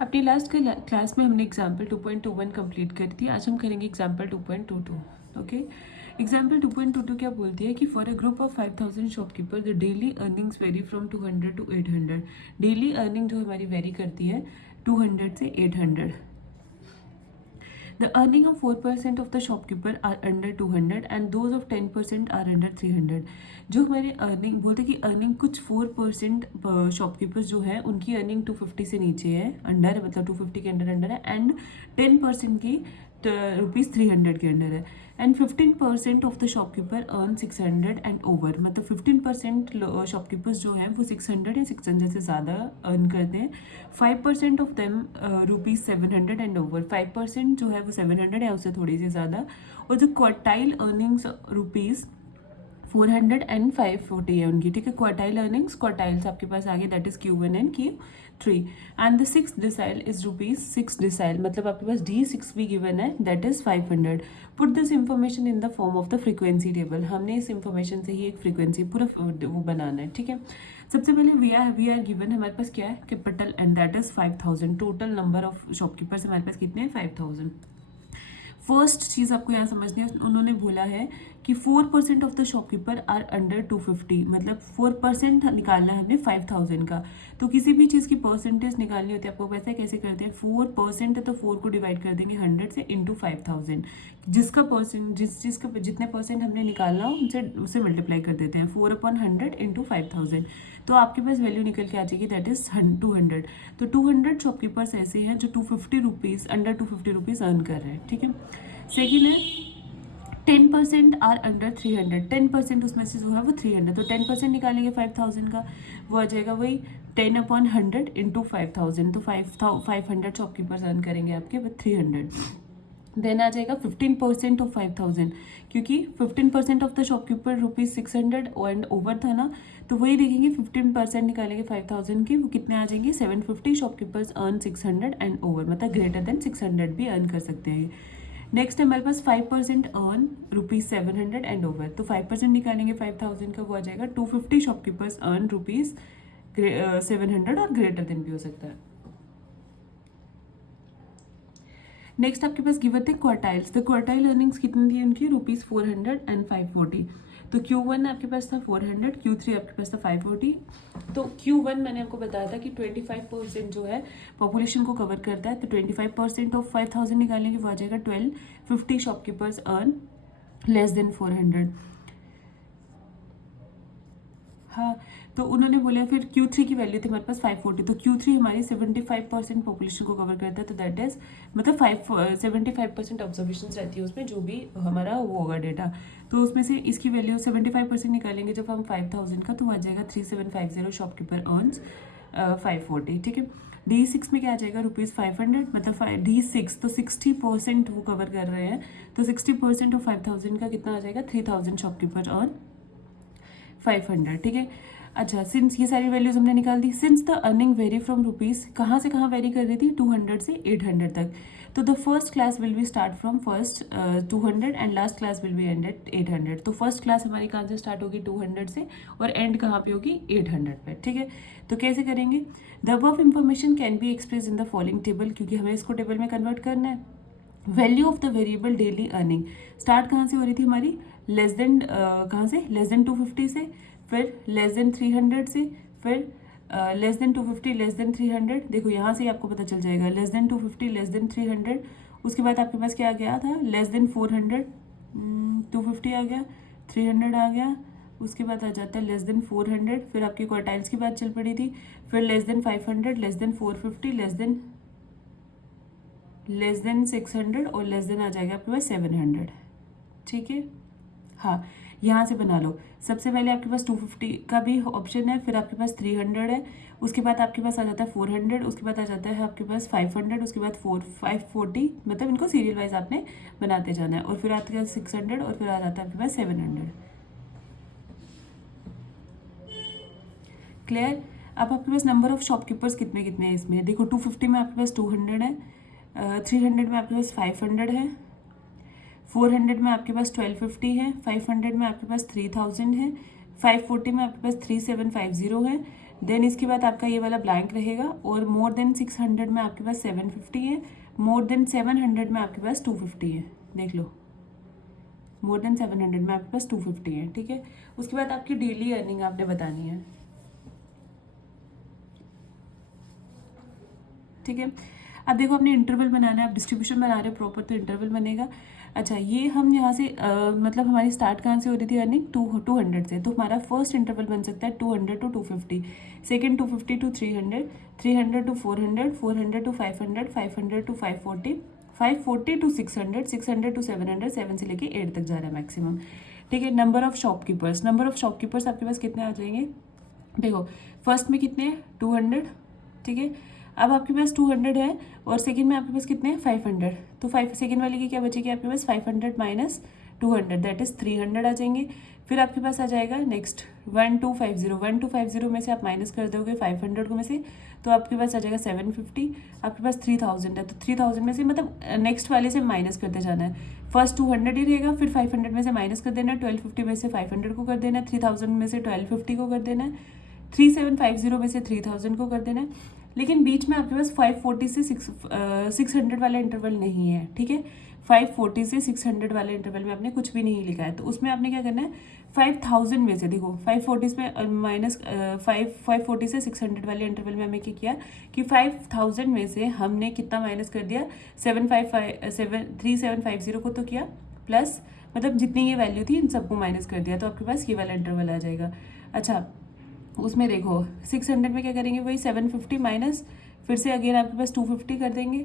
अपनी last class में हमने एग्जाम्पल 2.21 कंप्लीट करी थी। आज हम करेंगे एग्जाम्पल 2.22। ओके, एग्जाम्पल 2.22 क्या बोलती है कि for a group of 5000 shopkeeper the daily earnings very from 200 to 800। Daily earning जो हमारी वेरी करती है 200 से 800। The earning of 4% of the shopkeeper are under 200 and those of 10% are under 300। जो हमारे अर्निंग बोलते हैं कि अर्निंग कुछ 4% शॉपकीपर्स जो है उनकी अर्निंग 250 से नीचे है, अंडर मतलब 250 के अंडर है, एंड 10% की ₹300 के अंडर है, and 15% of the shopkeeper earn 600 and over. मतलब 15% शॉपकीपर्स जो हैं वो 600 या 600 से ज़्यादा अर्न करते हैं। 5% ऑफ देम ₹700 एंड ओवर। 5% जो है वो 700 या उससे थोड़ी सी ज़्यादा। और जो क्वार्टाइल अर्निंग्स ₹400 एंड 540 है उनकी, ठीक है। क्वार्टाइल अर्निंग्स, क्वार्टाइल्स आपके पास आगे, that is Q1 and Q3। And the 6th decile is ₹6 decile, मतलब आपके पास D6 भी गिवन है, that is 500। Put this information in the form of the frequency table. हमने इस इंफॉर्मेशन से ही एक फ्रीक्वेंसी पूरा वो बनाना है, ठीक है। सबसे पहले वी आर गिवन, हमारे पास क्या है, capital, and that is 5000। Total number of shopkeepers हमारे पास कितने हैं, 5000। फर्स्ट चीज़ आपको यहाँ समझनी है, उन्होंने बोला है कि 4% of the shopkeeper are under 250, मतलब 4% निकालना है हमें 5000 का। तो किसी भी चीज़ की परसेंटेज निकालनी होती है आपको, वैसे कैसे करते हैं, 4% है तो 4 को डिवाइड कर देंगे 100 से इंटू 5000। जिसका परसेंट, जिस चीज़ का जितने परसेंट हमने निकालना हो उसे मल्टीप्लाई कर देते हैं, 4/100 इंटू 5000। तो आपके पास वैल्यू निकल के आ जाएगी, दैट इज 200। तो 200 शॉपकीपर्स ऐसे हैं जो 250 रुपीज़, अंडर 250 रुपीज़ अर्न कर रहे हैं, ठीक है। सेकेंड है 10% आर अंडर 300। 10% उसमें से जो है वो 300, तो 10% निकालेंगे 5000 का, वो आ जाएगा वही 10/100 इंटू 5000। तो 500 शॉपकीपर्स अर्न करेंगे आपके 300। देन आ जाएगा 15% ऑफ 5000, क्योंकि 15% of the shopkeeper ₹600 and over था ना, तो वही देखेंगे 15% निकालेंगे 5000 के, वो कितने आ जाएंगे, 750। शॉपकीपर्स अर्न 600 एंड ओवर, मतलब ग्रेटर देन 600 भी अर्न कर सकते हैं। नेक्स्ट हमारे पास 5% अर्न ₹700 एंड ओवर, तो 5% निकालेंगे 5000 का, वो आ जाएगा 250। शॉपकीपर्स अर्न ₹700 और ग्रेटर देन भी हो सकता है। नेक्स्ट आपके पास गिवन थे क्वार्टाइल्स। द क्वार्टाइल अर्निंग्स कितनी थी उनकी, ₹400 एंड 540। तो Q1 आपके पास था 400, Q3 आपके पास था 540। तो Q1 मैंने आपको बताया था कि 25% जो है पॉपुलेशन को कवर करता है, तो 25% ऑफ 5000 निकालेंगे, वो आ जाएगा 1250। Shopkeepers earn less than 400। हाँ, तो उन्होंने बोला फिर Q3 की वैल्यू थी हमारे पास 540, तो Q3 हमारी 75% पॉपुलेशन को कवर करता है, तो दैट इज मतलब 75% ऑब्जर्वेशन रहती है उसमें, जो भी हमारा वो होगा डेटा। तो उसमें से इसकी वैल्यू 75% निकालेंगे जब हम 5000 का, तो वो आ जाएगा 3750। शॉपकीपर अर्न्स 540, ठीक है। D6 में क्या आ जाएगा, ₹500, मतलब D6 तो 60% वो कवर कर रहे हैं, तो 60% ऑफ 5000 का कितना आ जाएगा, 3000। शॉपकीपर अर्न 500, ठीक है। अच्छा, सिंस ये सारी वैल्यूज हमने निकाल दी, since the earning vary from rupees, कहाँ से कहाँ वेरी कर रही थी, 200 से 800 तक। तो the first class will be start from first 200 and last class will be end at 800। तो फर्स्ट क्लास हमारी कहाँ से स्टार्ट होगी, 200 से, और एंड कहाँ पे होगी, 800 पे, ठीक है। तो कैसे करेंगे, the above information can be express in the following table, क्योंकि हमें इसको टेबल में कन्वर्ट करना है। Value of the variable daily earning start कहाँ से हो रही थी हमारी, लेस देन कहाँ से, लेस देन 250 से, फिर लेस देन 300 से, फिर लेस देन 250, लेस देन 300। देखो यहाँ से ही आपको पता चल जाएगा, लेस देन 250, लेस देन 300। उसके बाद आपके पास क्या आ गया था, लेस देन 400, 250 आ गया, 300 आ गया, उसके बाद आ जाता है लेस देन 400। फिर आपकी क्वार्टाइल्स की बात चल पड़ी थी, फिर less than 500, less than 450, less than 600, और लेस देन आ जाएगा आपके पास 700, ठीक है। हाँ, यहाँ से बना लो। सबसे पहले आपके पास 250 का भी ऑप्शन है, फिर आपके पास 300 है, उसके बाद आपके पास आ जाता है 400, उसके बाद आ जाता है आपके पास 500, उसके बाद 540, मतलब इनको सीरियल वाइज आपने बनाते जाना है, और फिर आपके पास 600, और फिर आ जाता है आपके पास 700। क्लियर। अब आपके पास नंबर ऑफ शॉपकीपर्स कितने कितने हैं इसमें, देखो 250 में आपके पास 200 है, 300 में आपके पास 500 है, 400 में आपके पास 1250 है, 500 में आपके पास 3000 है, 540 में आपके पास 3750 है, देन इसके बाद आपका ये वाला ब्लैंक रहेगा, और मोर देन 600 में आपके पास 750 है, मोर देन 700 में आपके पास 250 है। देख लो, मोर देन 700 में आपके पास 250 है, ठीक है। उसके बाद आपकी डेली अर्निंग आपने बतानी है, ठीक है। अब देखो अपने इंटरवल बनाना है, आप डिस्ट्रीब्यूशन बना रहे हो प्रॉपर तो इंटरवल बनेगा। अच्छा, ये हम यहाँ से मतलब हमारी स्टार्ट कहाँ से हो रही थी अर्निंग 200 से, तो हमारा फर्स्ट इंटरवल बन सकता है 200 to 250, second 250 to 300, 300 to 400, 400 to 500, 500 to 540, 540 to 600, 600 to 700, 7 से लेके 8 तक जा रहा है मैक्सिमम, ठीक है। Number of shopkeepers, number of shopkeepers आपके पास कितने आ जाएंगे, देखो फर्स्ट में कितने हैं 200, ठीक है। अब आपके पास 200 है और सेकंड में आपके पास कितने हैं 500, तो 5 सेकंड वाले की क्या बचेगी आपके पास 500 माइनस 200 दैट इज 300 आ जाएंगे। फिर आपके पास आ जाएगा नेक्स्ट 1250, 1250 में से आप माइनस कर दोगे 500 को में से, तो आपके पास आ जाएगा 750, आपके पास 3000 है, तो 3000 में से मतलब नेक्स्ट वाले से माइनस करते जाना है। फर्स्ट 200 ही रहेगा, फिर 500 में से माइनस कर देना है, 1250 में से 500 को कर देना है, 3000 में से 1250 को कर देना है, 3750 में से 3000 को कर देना है। लेकिन बीच में आपके पास 540 से 600 वाला इंटरवल नहीं है, ठीक है। 540 से 600 वाले इंटरवल में आपने कुछ भी नहीं लिखा है, तो उसमें आपने क्या करना है 5000 में से, देखो 540 में माइनस 540 से 600 वाले इंटरवल में हमें क्या किया कि 5000 में से हमने कितना माइनस कर दिया 3750 को तो किया, प्लस मतलब जितनी ये वैल्यू थी इन सबको माइनस कर दिया, तो आपके पास ये वाला इंटरवल आ जाएगा। अच्छा, उसमें देखो 600 में क्या करेंगे, वही 750 माइनस फिर से अगेन आपके पास 250 कर देंगे,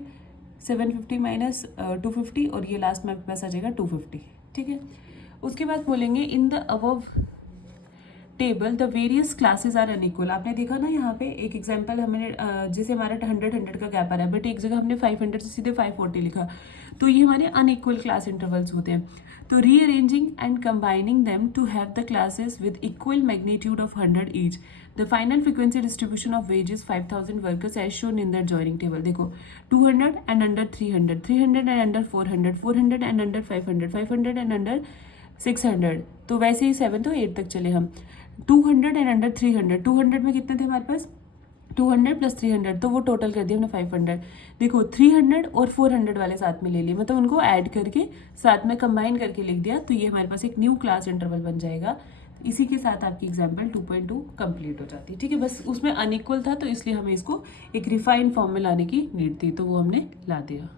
750 माइनस 250 और ये लास्ट में आपके पास आ जाएगा 250, ठीक है। उसके बाद बोलेंगे in the above table the various classes are unequal. आपने देखा ना यहाँ पे एक एग्जांपल हमने जैसे हमारा 100 का गैप आ रहा है, बट एक जगह हमने 500 से सीधे 540 लिखा, तो ये हमारे अनइक्वल क्लास इंटरवल्स होते हैं। तो rearranging and combining them to have the classes with equal magnitude of 100 each, the final frequency distribution of wages 5000 workers as shown in the joining table. देखो 200 and under 300, 300 and under 400, 400 and under 500, 500 and under 600, तो वैसे ही 7 तो 8 तक चले हम। 200 and under 300, 200 में कितने थे हमारे पास 200 प्लस 300, तो वो टोटल कर दिया हमने 500। देखो 300 और 400 वाले साथ में ले लिए, मतलब उनको ऐड करके साथ में कंबाइन करके लिख दिया, तो ये हमारे पास एक न्यू क्लास इंटरवल बन जाएगा। इसी के साथ आपकी एग्जाम्पल 2.2 कंप्लीट हो जाती है, ठीक है। बस उसमें अनइक्वल था तो इसलिए हमें इसको एक रिफाइंड फॉर्म में लाने की नीड थी, तो वो हमने ला दिया।